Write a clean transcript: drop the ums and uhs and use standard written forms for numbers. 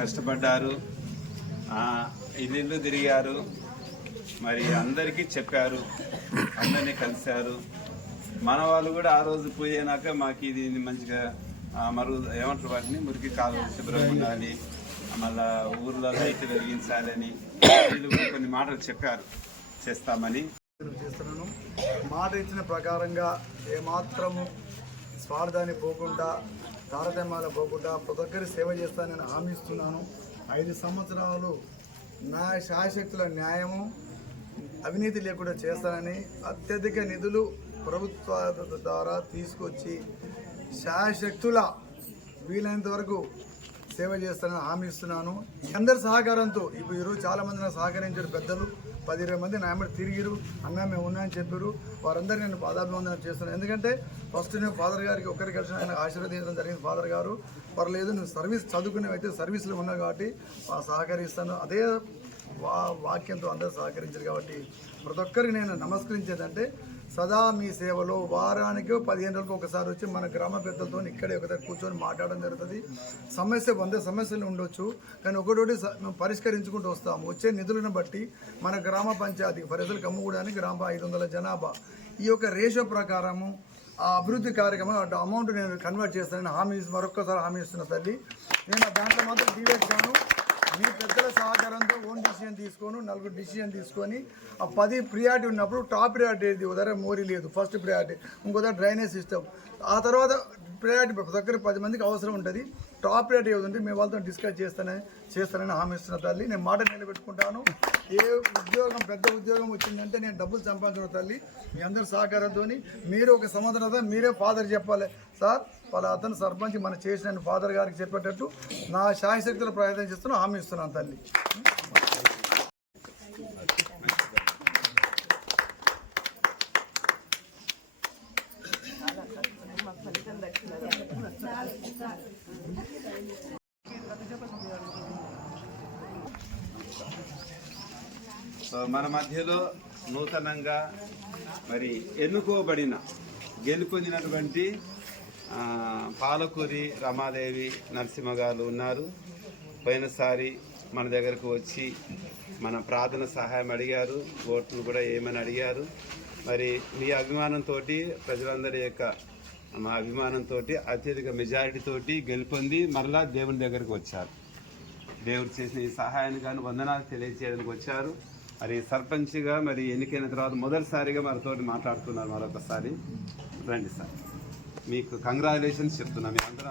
కష్టపడ్డారు, ఇల్లు తిరిగారు, మరి అందరికీ చెప్పారు, అందరినీ కలిశారు. మన వాళ్ళు కూడా ఆ రోజు పోయినాక మాకు ఇది మంచిగా ఏమంటారు వాటిని మురికి కాలువలు శుభ్రంగా ఉండాలి, మళ్ళా ఊర్లో లైట్లు వెలిగించాలని వీళ్ళు కూడా కొన్ని మాటలు చెప్పారు, చేస్తామని చేస్తున్నాను. మాట ఇచ్చిన ప్రకారంగా ఏమాత్రము స్వార్థాన్ని పోకుండా తారతమ్యాలు పోకుండా ప్రతి ఒక్కరి సేవ చేస్తానని హామీ ఇస్తున్నాను. 5 సంవత్సరాలు నా శాయశక్తుల న్యాయము అవినీతి లేకుండా చేస్తానని, అత్యధిక నిధులు ప్రభుత్వ ద్వారా తీసుకొచ్చి శాయశక్తుల వీలైనంత వరకు సేవ చేస్తానని హామీ ఇస్తున్నాను. అందరి సహకారంతో ఇప్పుడు ఈరోజు చాలామంది నాకు సహకరించారు, పెద్దలు 10-20 మంది నా వెంబడి తిరిగిరు, అన్నా మేము ఉన్నాయని చెప్పారు. వారందరికీ నేను పాదాభివందనం చేస్తున్నాను. ఎందుకంటే ఫస్ట్ నేను ఫాదర్ గారికి ఒక్కరికి కలిసి ఆయన ఆశీర్వదించడం జరిగింది. ఫాదర్ గారు పర్లేదు, నేను సర్వీస్ చదువుకునేవైతే సర్వీస్లో ఉన్నా కాబట్టి సహకరిస్తాను. అదే వాక్యంతో అందరూ సహకరించారు కాబట్టి ప్రతి ఒక్కరికి నేను నమస్కరించేదంటే సదా మీ సేవలో వారానికి 15 రోజులకు ఒకసారి వచ్చి మన గ్రామ పెద్దలతో ఇక్కడే ఒకసారి కూర్చొని మాట్లాడడం జరుగుతుంది. 100 సమస్యలు ఉండొచ్చు, కానీ ఒకటోటి మేము పరిష్కరించుకుంటూ వస్తాము. వచ్చే నిధులను బట్టి మన గ్రామ పంచాయతీ ప్రజలకు అమ్ముకోవడానికి గ్రామ 500 జనాభా ఈ యొక్క రేషియో ప్రకారము ఆ అభివృద్ధి కార్యక్రమం అమౌంట్ నేను కన్వర్ట్ చేస్తానని మరొక్కసారి హామీ ఇస్తున్న తల్లి. నేను దాంట్లో మాత్రం డీవేట్ కాను. మీ పెద్దల సహకారంతో ఓన్ డిసిషన్ తీసుకోను, 4 డిసిషన్ తీసుకొని ఆ 10 ప్రియారిటీ ఉన్నప్పుడు టాప్ ప్రియారిటీ ఏది ఉదర మోరీ లేదు, ఫస్ట్ ప్రియారిటీ, ఇంకోదారు డ్రైనేజ్ సిస్టమ్, ఆ తర్వాత ప్రియారిటీ దగ్గర 10 మందికి అవసరం ఉంటుంది. టాప్ ప్రియారిటీ ఏది ఉంటే మేము వాళ్ళతో డిస్కస్ చేస్తానని హామీ ఇస్తున్న తల్లి. నేను మాట నిలబెట్టుకుంటాను. ఏ ఉద్యోగం పెద్ద ఉద్యోగం వచ్చిందంటే నేను డబ్బులు సంపాదించిన తల్లి. మీ అందరి సహకారంతో మీరు ఒక సంవత్సరం మీరే ఫాదర్ చెప్పాలి, సార్ వాళ్ళ అతను సర్పంచ్ మనం చేసిన ఫాదర్ గారికి చెప్పేటట్టు నా శాయశక్తుల ప్రయత్నం చేస్తున్నా హామీ ఇస్తున్నాను తల్లి. సో మన మధ్యలో నూతనంగా మరి ఎన్నుకోబడిన గెలుపొందినటువంటి పాలకూరి రమాదేవి నరసింహ గారు ఉన్నారు. పోయినసారి మన దగ్గరకు వచ్చి మన ప్రార్థన సహాయం అడిగారు, ఓట్లు కూడా ఏమని అడిగారు. మరి మీ అభిమానంతో ప్రజలందరి యొక్క మా అభిమానంతో అత్యధిక మెజారిటీతోటి గెలుపొంది మరలా దేవుని దగ్గరకు వచ్చారు. దేవుడు చేసిన ఈ సహాయాన్ని కానీ వందనాలు తెలియజేయడానికి వచ్చారు. మరి సర్పంచ్గా మరి ఎన్నికైన తర్వాత మొదటిసారిగా మనతో మాట్లాడుతున్నారు. మరొకసారి రండి సార్, మీకు కంగ్రాచులేషన్స్ చెప్తున్నాం. మీ అందరూ